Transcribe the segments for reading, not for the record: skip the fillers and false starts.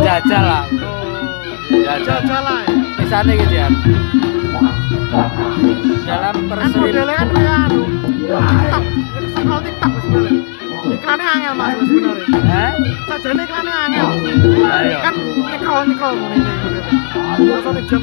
Jajal lah. Jajal lah. Misalnya gitu ya. Dalam perselingkuhan kan kayak TikTok, TikTok sebenarnya. Iklannya angel mas sebenarnya. Sajane iklannya angel. Kan nikol ini. Masuk jam.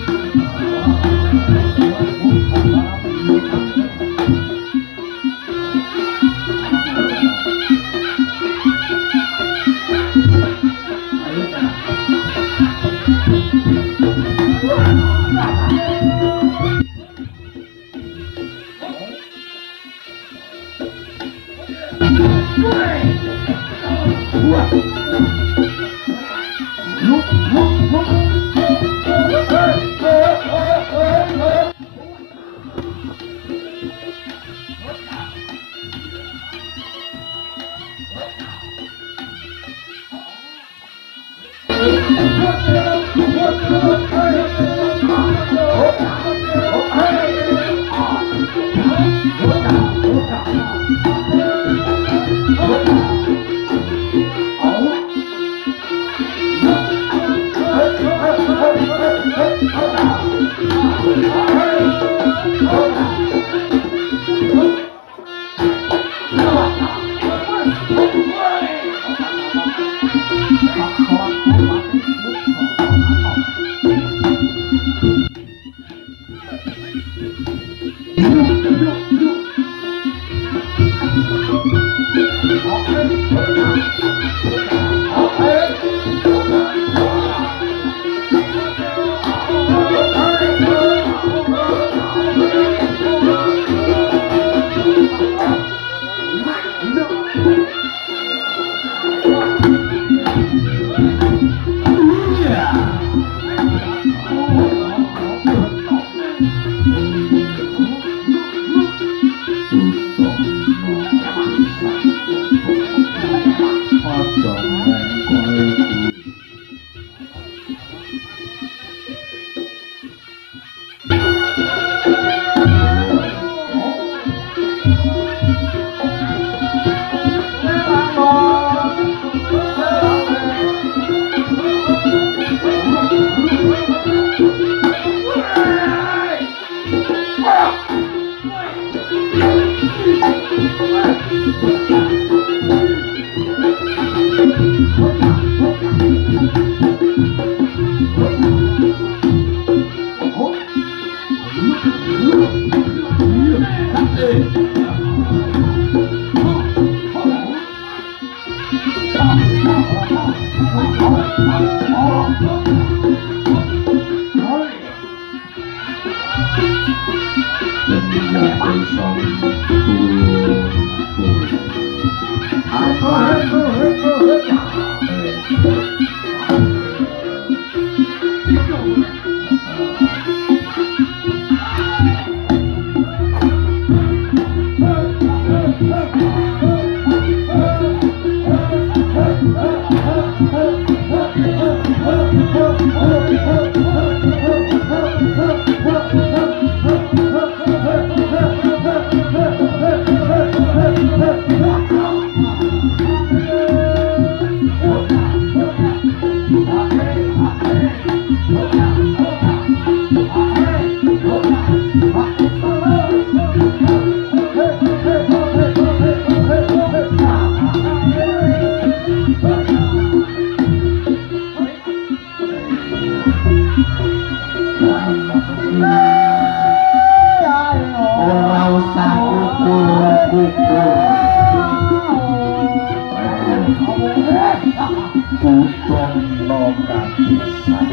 kono kapisan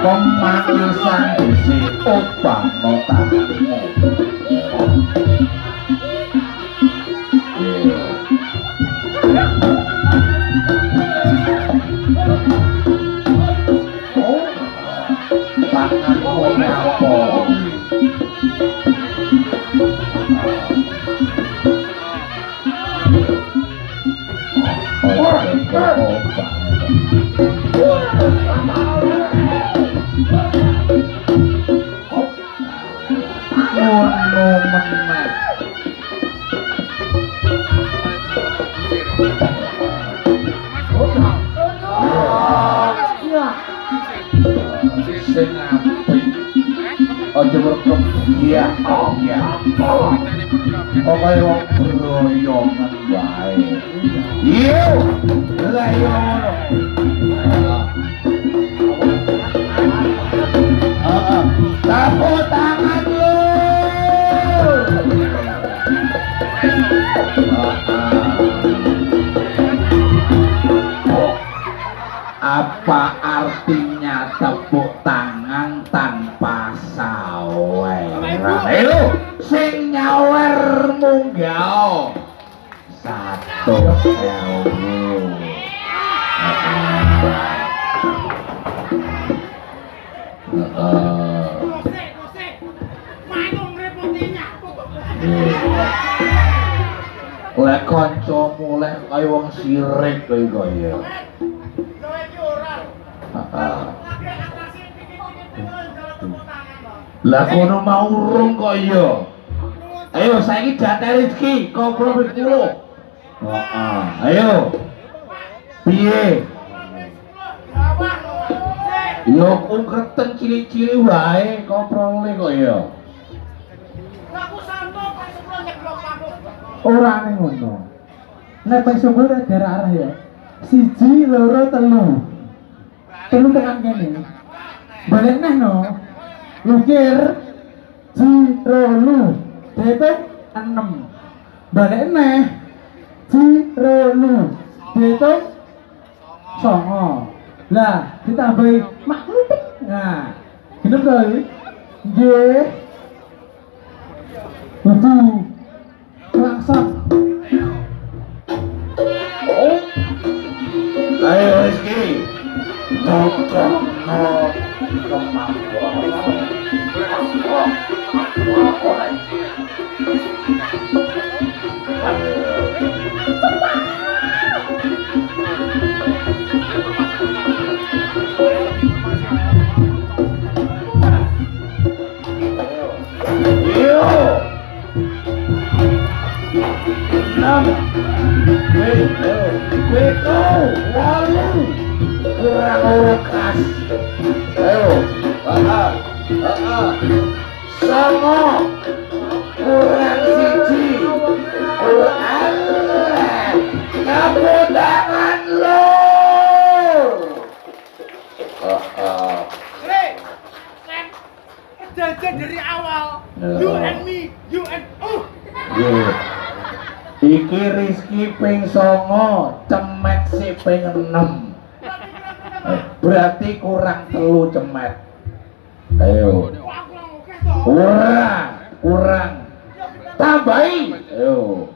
pemanggisan si obang notamu tanganmu nyapa sing apik aja berkem iya iya pokoke wong groyongan wae iya lha iya heeh tepuk tangan lu apa artinya tepuk tangan tanpa sawer? Ayo, sing nyawer munggah 1.000. Lek kancamu lek kaya wong sirik kowe ya. Lah kono mau urung kok iya. Ayo saiki jatah rezeki koplo 10. Heeh. Ayo. Piye? Yo kreten cili-cili wae koprole kok ya. Aku santo pas 10 nyeblok aku. Ora ning ngono. Nek ping 10 daerah arah ya. 1 2 3. Telu tekan kene. Balik neh no. Lukir Cirolu Detek 6. Balik neh Cirolu Detek 9. Lah ditambahi maklutik. Nah, genep to iki? Nggih. Kudu langsung. Ayo rezeki. Tokong no kemampuan. Sama kurang siji kabudangan lo Perjanjian dari awal you and me, you and iki Rizky ping 9 cemet si ping 6 berarti kurang 3 cemet. Ayo kurang tambahi ayo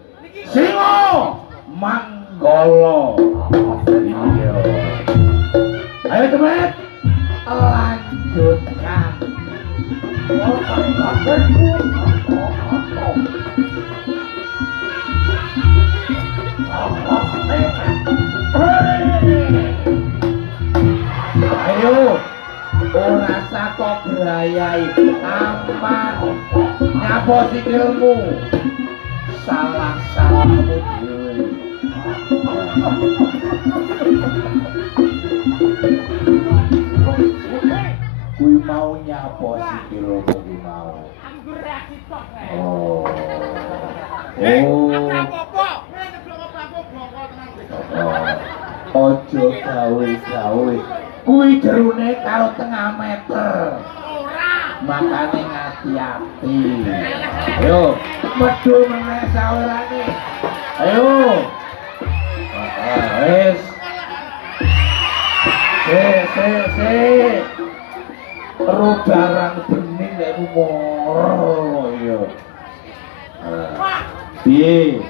singo manggolo iya ayo cemet lanjutkan ayo ora sakok berayai aman nyapa sikilmu salah salahmu dhewe kuwi mau nyapa sikilmu kuwi mau aku reaksi tok oh ojo gawe-gawe kuwi jerone karo 1/2 meter ora makane ngati-ati. Ayo, medhu meneh sawerane. Ayo. Wes. Se. Rodarang bening nek moro ya. Piye?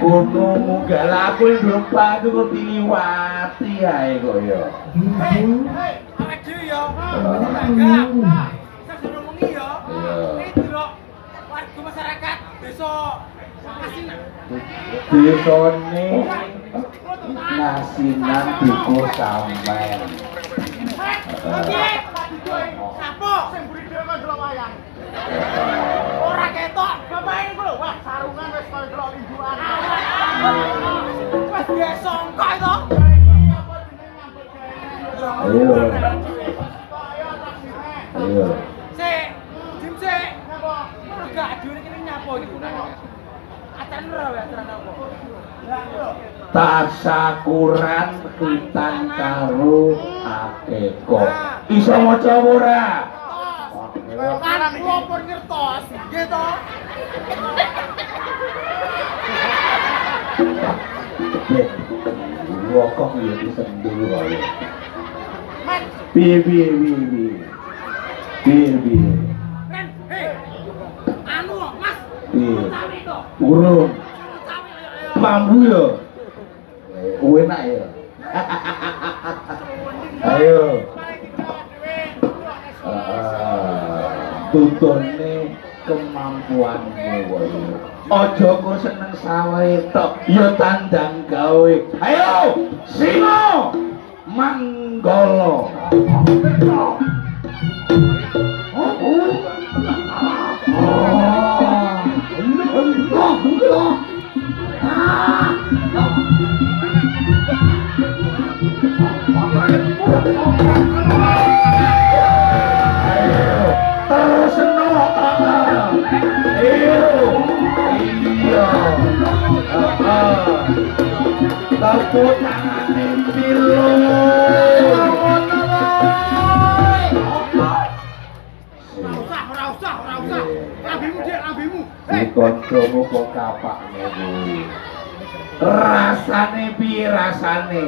Kono munggah aku ndung padu kok diliwati ae kok ya. Hei, awake dhewe ya. Enggak. Saya sudah ngomongi ya. Ini delok warga masyarakat desa Asinan. Desane Ngasinan Duku Sampen. Sapa sing mburi dhewe kok delok wayang? Ora ketok, bapak ini lho, wah sarungan wis koyo delok linjuan. Wis biasa kok itu. Ayo. Sik, Jim sik. Napa? Enggak dhewe iki nyapa iki. Acan ora wae acan apa? Tasakuran kitan karo akeko. Iso maca ora? Kan kula pun ngertos, nggih to? Wokok ya disendul kaya. Men, Piye. men, hei. Anu, Mas. Piye? Cawi to. Urung. Cawi ayo. Mambu ya. Enak ya. Ayo. Tutune kemampuanmu wae. Aja kok seneng sawahe tok, ya tandang gawe. Ayo, Singo Manggala. Terus no. Iya. Tepuk tangane pilu. Ora usah. Ambimu Dik, ambimu. Si kancamu kok kapakne kuwi. Rasane piye rasane?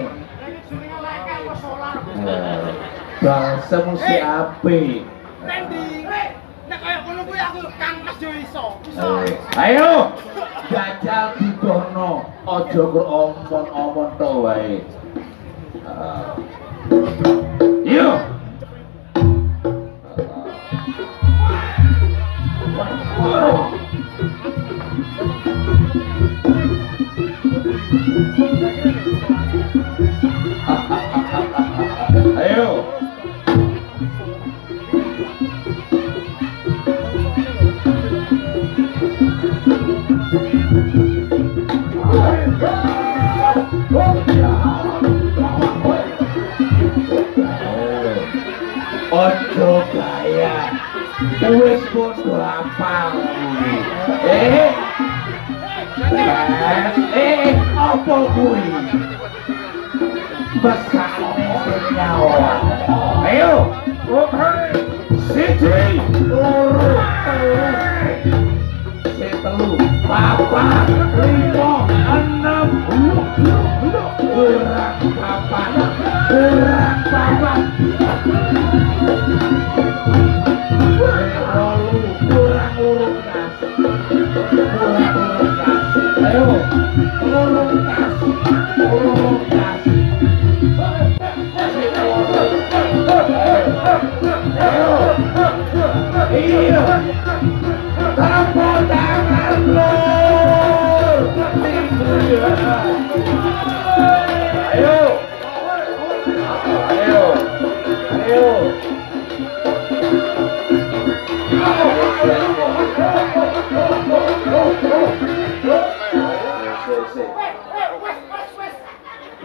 Balsem si apik. Nendi? Nek kaya ngono kuwi aku Kang Mas yo iso. Ayo, jajal didono, aja kok omon-omon to wae. Yo. Ayo. Ojo gaya, wis podo apal. Apa kuwi? Besane senyawa. Ayo, siji, loro, telu, papat, lima, enam, kurang papat.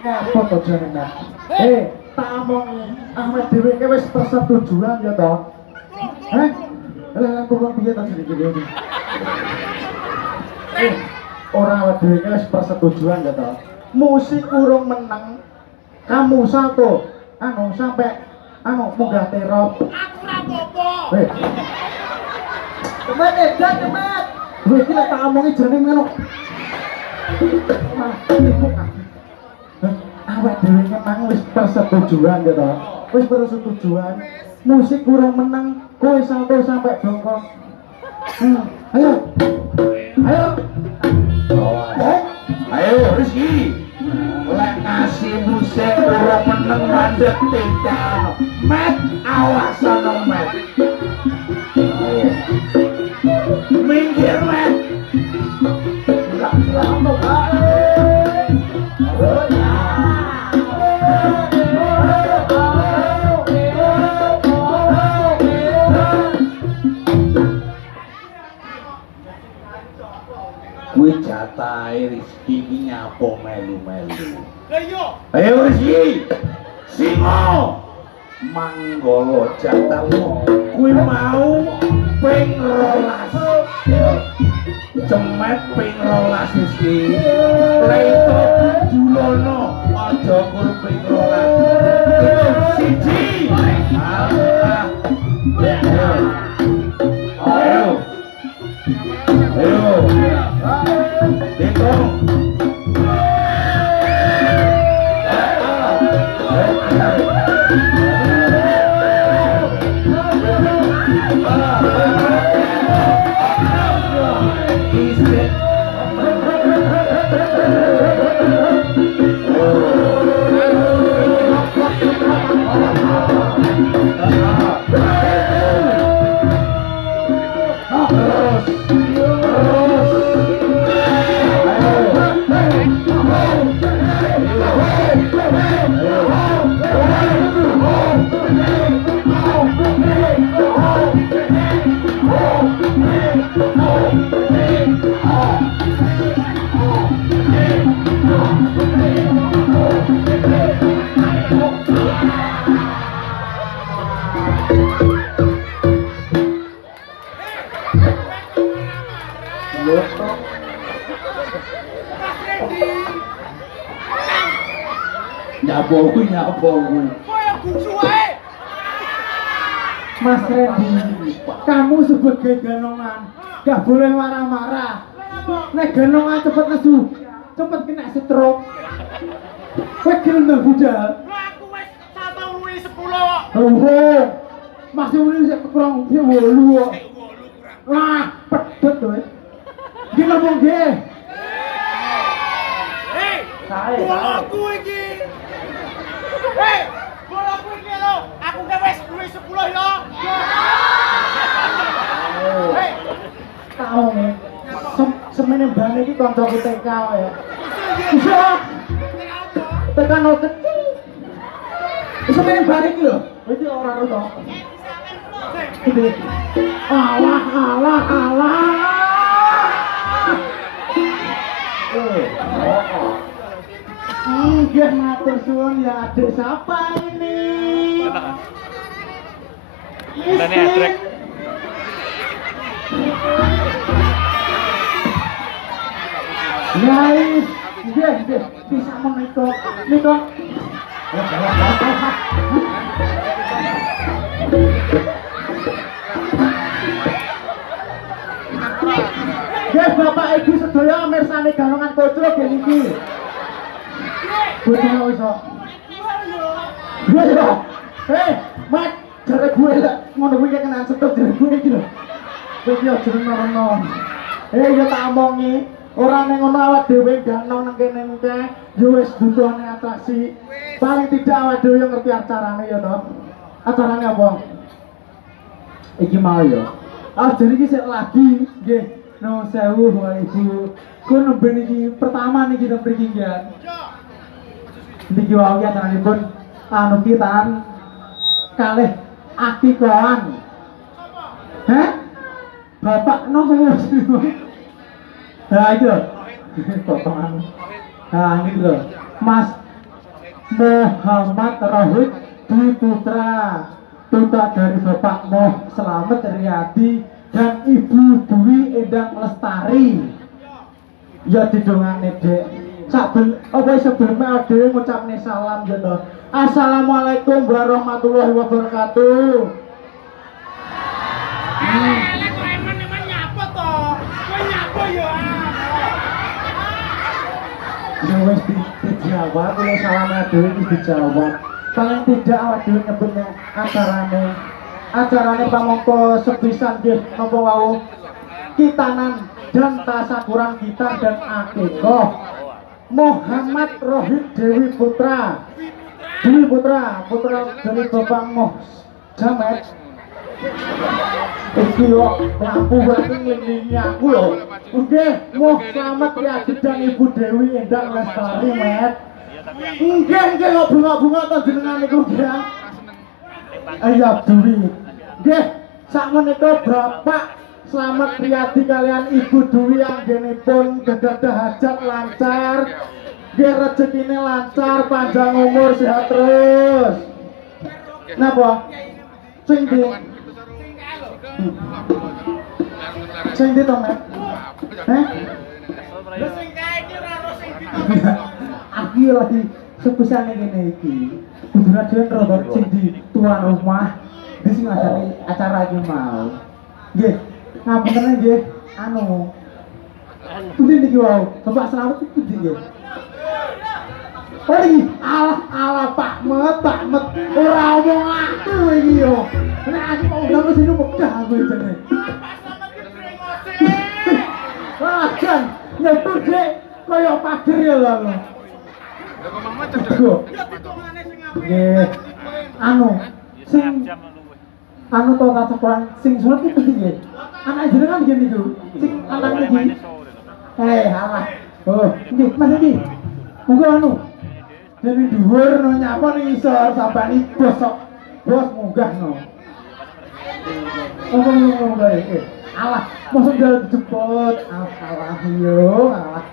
Apa to jenengan? Tak omongi Ahmed dhewe ki wis persetujuan ya to. Lah kok piye ta jenenge iki? orang awak dhewe wis persetujuan ya toh. Musik urung menang. Kamu satu sampai munggah terop. Aku ora apa-apa. Weh. Cemet edan cemet. Weh iki lek tak omongi jane ngono. Awak dhewe memang wis persetujuan ya toh. Wis persetujuan. Musik urung menang, kowe satu sampai bongkok. Ayo. Ayo. Ayo Rizky. Lek ngasih musik ora meneng mandek tidak. Met awas sono met. Minggir met. Enggak selamat bae. Kuwi jatahe Rizky iki nyapo melu-melu. Lah iya. Ayo Rizky. Singo. Manggolo jatahmu. Kuwi mau ping 12. Cemet ping 12 Rizky. Leto Julono aja kur ping 12. Siji. Ayo. Ayo. Hitung. Nyapo kuwi. Koyo gungsu wae. Mas Randy, kamu sebagai ganongan gak boleh marah-marah. Nek ganongan cepet lesu, cepet kena stroke. Kowe gelem nang budal. Lah aku wis 1 10 kok. Oh, masih muni sik kurang 8 kok. Lah, pedot kowe. Iki ngomong ge. Hei, Sae. bolaku iki. Hei, bolaku iki lho. Aku ke wis 10 ya. Hei, Tau nih. Semene bane iki kancaku TK ya. Bisa. Tekan no kecil. Semene bane iki lho. Iki ora ora to. Alah, alah, alah. Enggak matur suwun ya adik siapa ini? Ini Adrek. Guys, nggih, bisa menika. Nika. Guys, Bapak Ibu sedaya mirsani ganongan kocro nggih niki. Bocah wis kok. Iya. Hei, Mat, jare gue lek ngono kuwi kenaan setep jare gue iki lho. Kowe iki aja ngono. Ya tak omongi, ora ning ngono awak dhewe ganong nang kene nte, ya wis butuhane atraksi. Paling tidak awak dhewe yo ngerti acarane ya to. Acarane apa? Iki mau ya. Jadi iki sik lagi nggih. No sewu Bapak Ibu. Ku nembe niki pertama niki kita mriki nggih. Niki wae acaranipun anu kitaan kalih akikoan. Heh? Bapak no sewu. Nah itu loh. Potongan. Nah ini loh. Mas Muhammad Rohid Dwi Putra, putra dari Bapak Moh Slamet Riyadi dan Ibu Dwi Endang Lestari. Ya didongane, Dek. Apa sebelumnya ada ngucapne salam ya toh. Assalamualaikum warahmatullahi wabarakatuh. Lek kok eman nyapa to? Kowe nyapa ya. Ya wis dijawab, kalau salamnya dhewe iki dijawab. Paling tidak awak dhewe nyebutnya acarane pamongko sepisan nggih napa wau kitanan dan tasakuran gitar dan akikoh Muhammad Rohid Dewi Putra dari Bapak Moh Jamet. Iki yo lampu berarti ngelingi aku lho. Nggih, Moh Slamet Riyadi dan Ibu Dewi Endang Lestari, Met. Nggih kok bunga-bunga to jenengan niku nggih. Ayo Dewi. Nggih, sakmenika Bapak Slamet Riyadi kalian Ibu Dewi anggenipun kedadah hajat lancar. Nggih rezekine lancar, panjang umur, sehat terus. Napa? Sing ndi? Sing ndi to, Mek? Sing kae iki ora ro sing Aku lagi sebesarnya gini iki. Kudune dhewe rada sing di tuan rumah. Di sing ngasani acara iki mau. Nggih, ngapunten nggih. Pundi niki wau? Bapak Slamet iki pundi nggih? Oh iki alah Pak Met ora omong aku iki yo. Nek aku mau ndang sini megah aku jane. Wah, kan nyebut Dek kaya pager ya lho. Lha kok Mama cedek. Ya ditungane sing apik. Nggih. Sing to kata kurang sing sulit iki piye nggih? Anak jenengan nggih niku. Sing anak iki. Alah. Oh, nggih, Mas iki. Monggo Dene dhuwur no nyapa ning isor sampani bos kok. Bos munggah no. Monggo alah, mosok jalan dijemput. Alah yo, alah.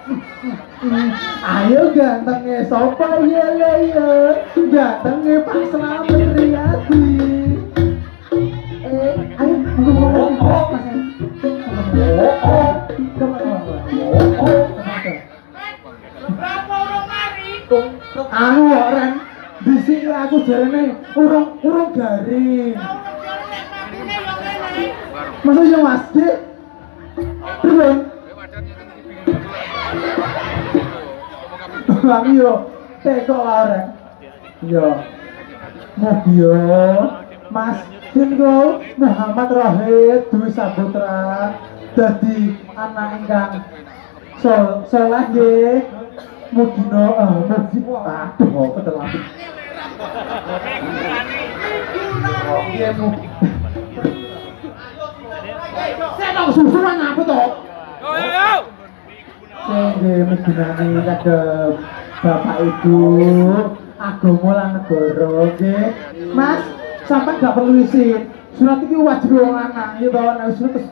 Ayo gantengnya sapa ya. Gantengnya Pak Slamet Riyadi. Ayo monggo. Ren di sini aku jarene urung garing. Masa yo Mas Dik? Belum. Kami yo teko ora. Yo. Mobil Mas Dingo Muhammad Rohid Dewi Saputra dadi anak ingkang saleh nggih. Mudino aduh ketelanjut. Iya mu. Saya tahu susuan apa toh? Yo. Saya mudinane kadep Bapak Ibu agama lan negara nggih. Mas, sampai gak perlu izin. Surat iki wajib wong lanang ya to nek surat terus.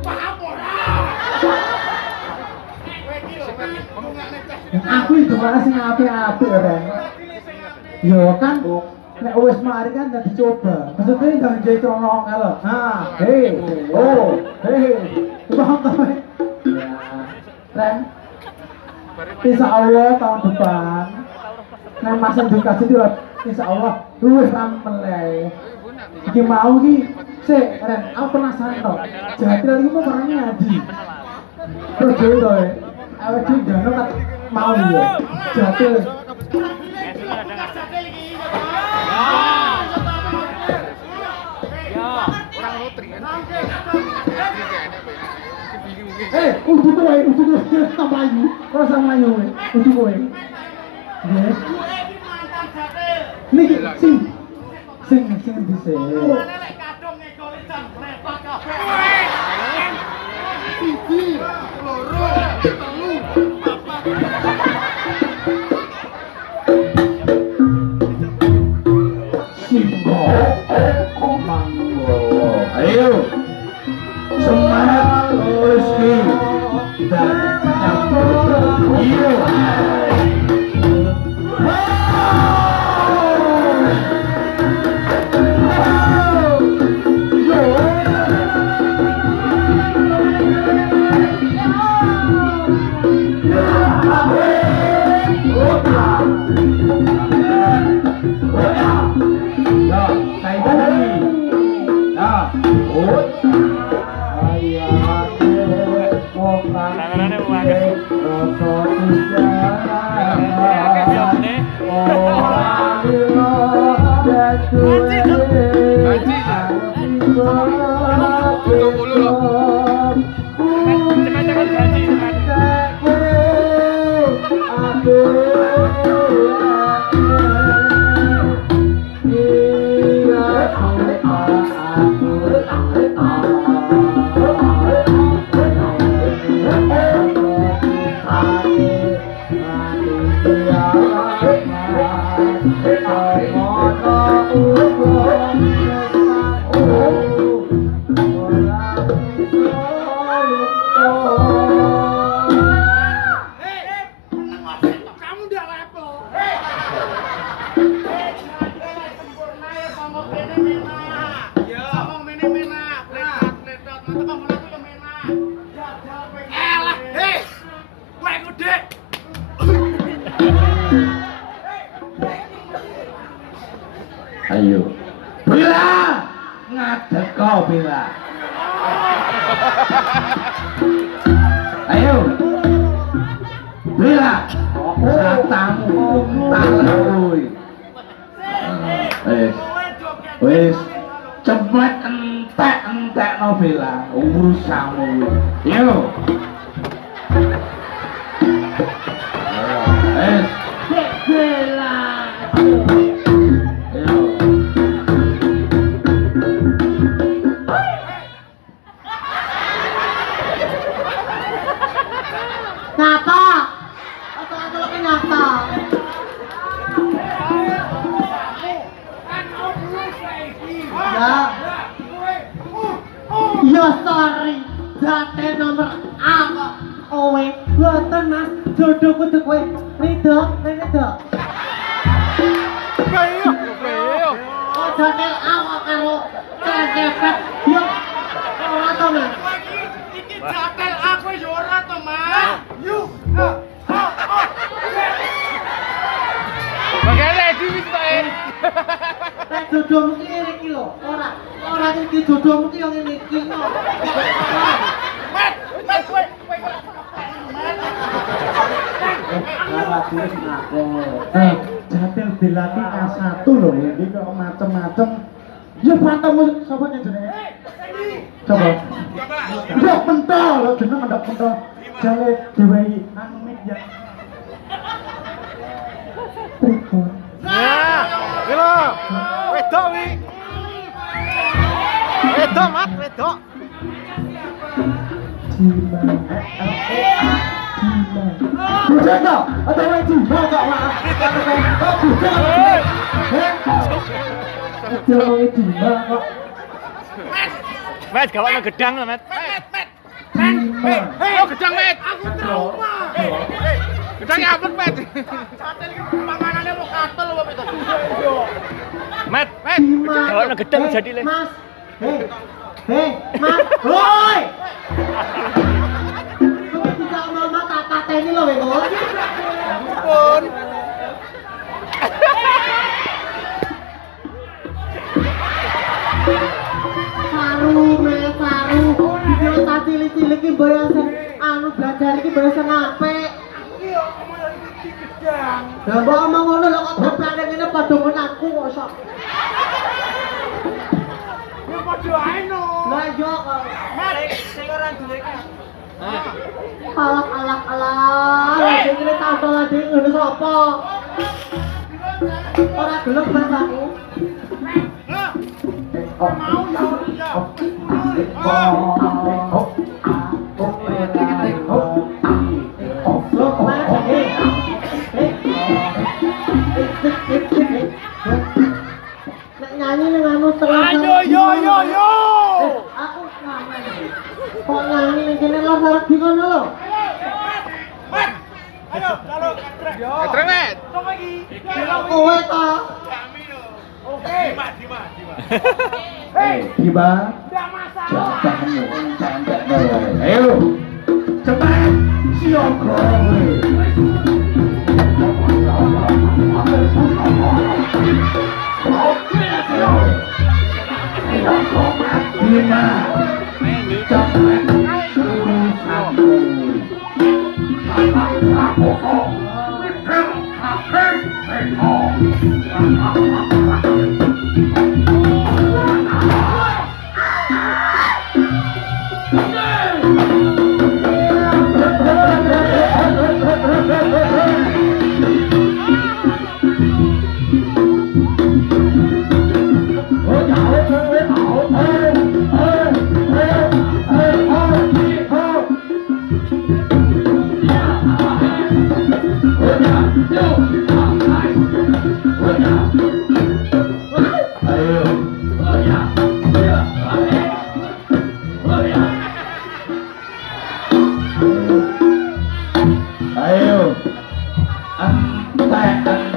Paham ora? Aku itu mana sing apik-apik Ren. Yo kan nek wis mari kan tak dicoba. Maksudnya jangan jadi colong kalau. Paham ta? Ya. Ren. Insya Allah tahun depan nek masa edukasi itu insya Allah luwih rampeleh. Iki mau ki sik Ren, aku penasaran to. Jati lagi mau orangnya Adi. Projo to. Awak dhewe jane kan mau ya. Jatil. Orang lotri kan. Udu kowe tambah ayu. Ora sama ayu kowe. Udu kowe. Nggih. Niki sing dhisik. Lek kadung ngegoli jam repot kabeh. Siji, loro, telu, papat. Singgo Mangolo. Ayo. Semangat rezeki dan nyambut. Iyo. Ayo, Bila, ngadek kau Bila. Ayo, Bila, satamu talui. Wes, cepet entek no Bila, urusanmu. Yo. Wes, Bila. Nyata. Atau nyata. Ya. Ya sorry. Date nomor apa? Owe, boten Mas. Jodoh kudu kowe. Rido, rido. Oh, date awak karo cekepet. Yo. Ora to, Mas. Iki jatel aku yo ora to, Mas. Yuk. Makanya di wis tae. Nek jodohmu ki ngene iki lho. Ora iki jodohmu ki yo ngene iki. Met kowe. Jatil Belati A1 lho, iki kok macem-macem. Ya pantamu sapa jenenge? Coba. Ndok pentol lho, jeneng ndok pentol. Jale diwehi anu media. Nah, iki lho. Wedok wi. Wedok, Mat, wedok. Bukan kok, atau wae jiwa kok maaf. Kok bukan? Atau wae jiwa kok. Met, gawaknya gedang lho, Met. Oh, gedang, Met. Aku trauma. Gedangnya aplek, Met. Jatel iki panganane mau katel kok, Met. Met, gawaknya gedang jadi le. Mas. Mas. Woi. Kok bisa mama tak pateni lho, Wes. Pun. Saru. Video tak cilik-cilik iki bayang anu belajar iki bayang apik. Iya, kamu yang gedang. Lah mbok omong ngono lho kok teplane ngene padha menanku kok sok. Ya padha ae no. Lah yo kok. Mat, sing ora duwe iki. Alah. Lah iki tato lagi ngono sapa? Ora gelem bapakku. Mau ya. Nek nyanyi ning anu setengah. Ayo, yo. Aku ngamen. Kok nyanyi ning kene lho lagi ngono lho. Mat. Ayo, kalau katrek. Katrek, Met. Sok iki. Kowe ta. Oke. Dima. Tiba, Ndak masalah. jatahmu candekno. Ayo, cepat, sioko. Lima, cepat, urusanmu.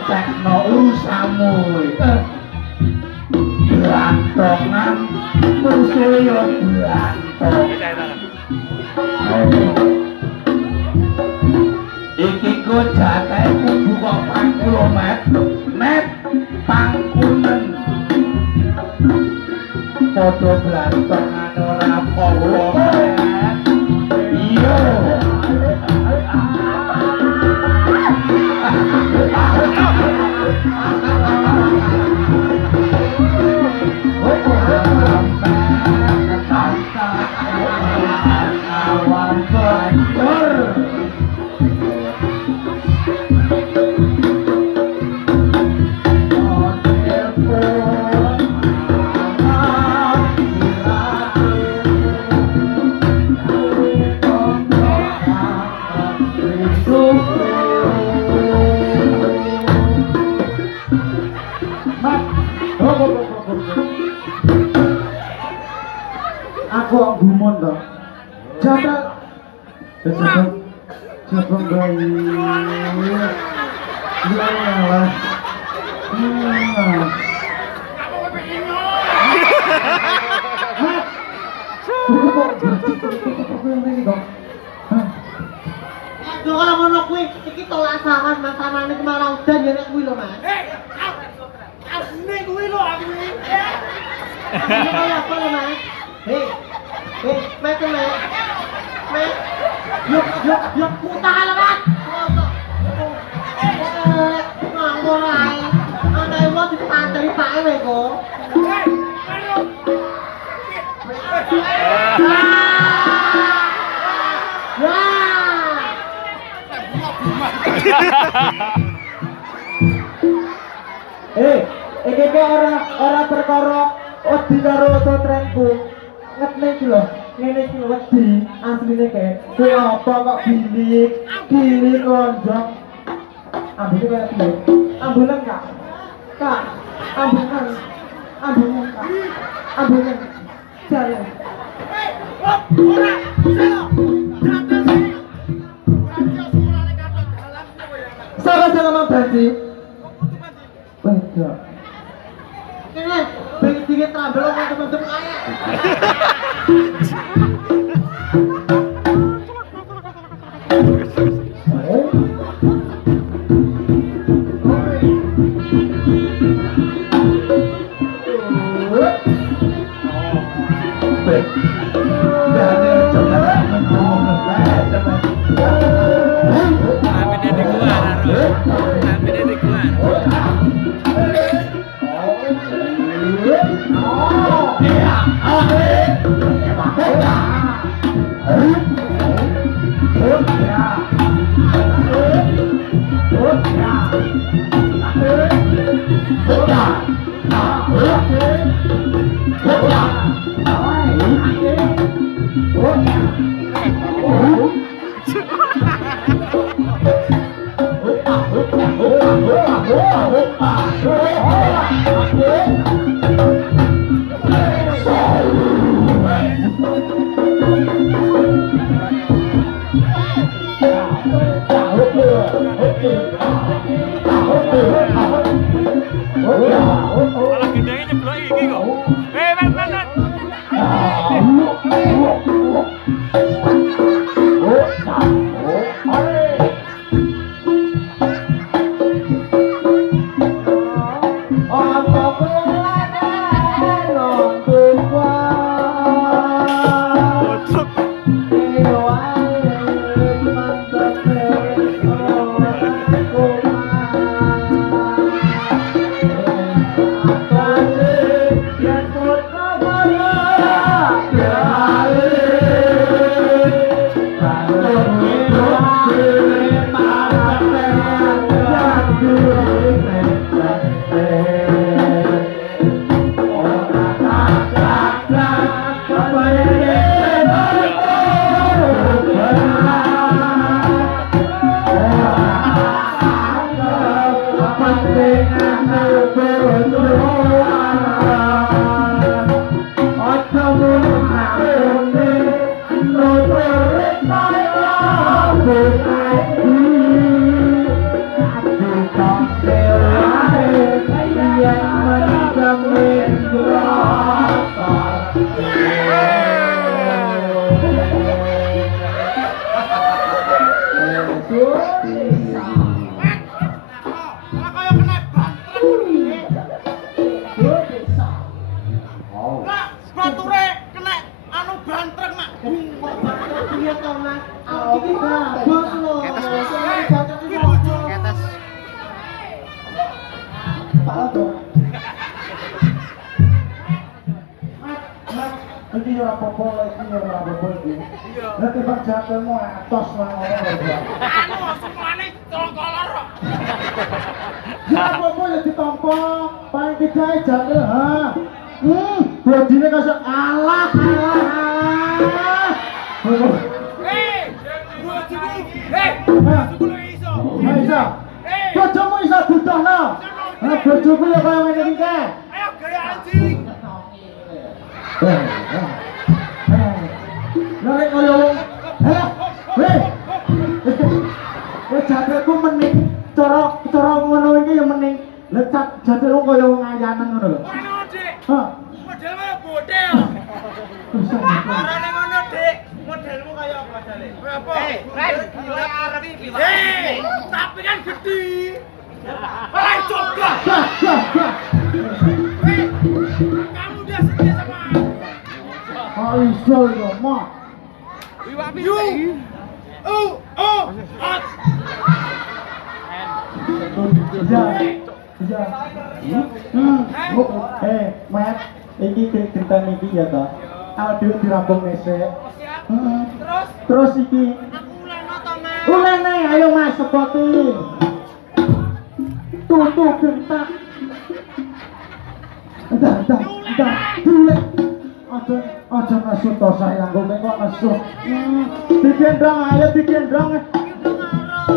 entek no urusamu berantongan musuh yo berantong iki ku jatahe kudu kok 40 met pangkunen padha berantongan ora apa-apa iya aku gumun toh. Jabal. Jabal bayi. Iya lah. Aduh ora ngono kuwi, iki tolak saran masanane kemarau udan ya nek kuwi lho, Mas. Asline kuwi lho aku iki. Ini kaya apa lho, Mas? Met. Yuk, putar lho, Mas. Nganggur ae. Ana iku dipanteri pake wae kok. Iki ora perkara wedi karo trenku. Ngetne iki lho, ngene iki lho wedi asline kae. Kuwi apa kok gili lonjong. Ambune kaya piye? Ambulan Kak. Kak, ambulan. Kak. Ambulan. Jare. Ora, selo. Sama-sama Mang Bandi. Beda. Ini pengen dingin trambel sama temen-temen aja. Malah gendengnya nyeblok iki kok. Met. Oh, Pak tuh. Iki ora apa-apa, iki ora apa-apa iki. Lah timbang jatelmu atos lah ngono lho. Anu semuanya tolong kolor kok. Ya apa-apa ya ditampa, paling tidak jatel ha. Bodine kasih alah. Bojoku iso. Iso. Bojomu iso dudohno. Ha bojoku ya kaya ngene iki kae. Ayo gaya anjing. Lari kaya wong. Heh. Jatelku mending cara ngono iki ya mending. Lah jatelku kaya wong ayanan ngono lho. Ngono, Dik. Hah. Model kaya bodel. Arane ngono, Dik. Modelmu kaya apa, Dale? Kaya apa? Gila arep iki. Tapi kan gede. Ayo coba. Kamu udah setia sama Oh iso yo, Mak. Mat, iki cerita niki ya ta. Awak dhewe dirampung nesek. Terus iki. aku uleno to, Mas. Ulene, ayo Mas sepoti. Tutu gentak. Entar. Dulek. Aja nesu to sayang, kok nesu. Digendong ayo digendong.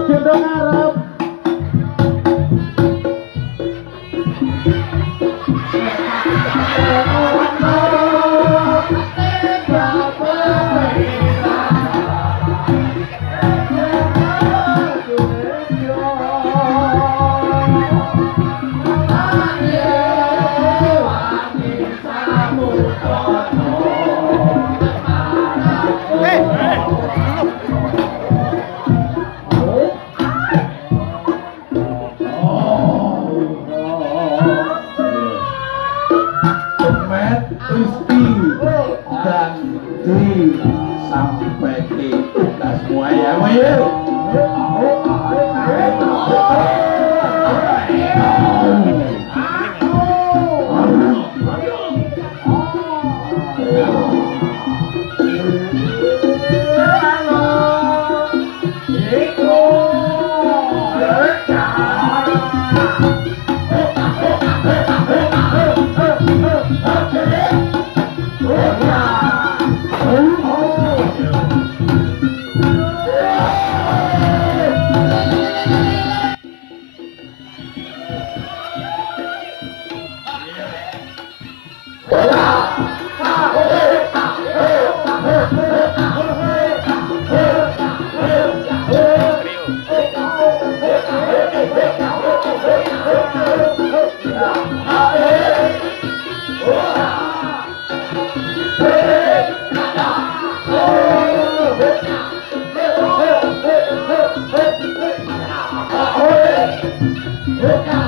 Gendong arep. Sampai kita semua ya, Bukan.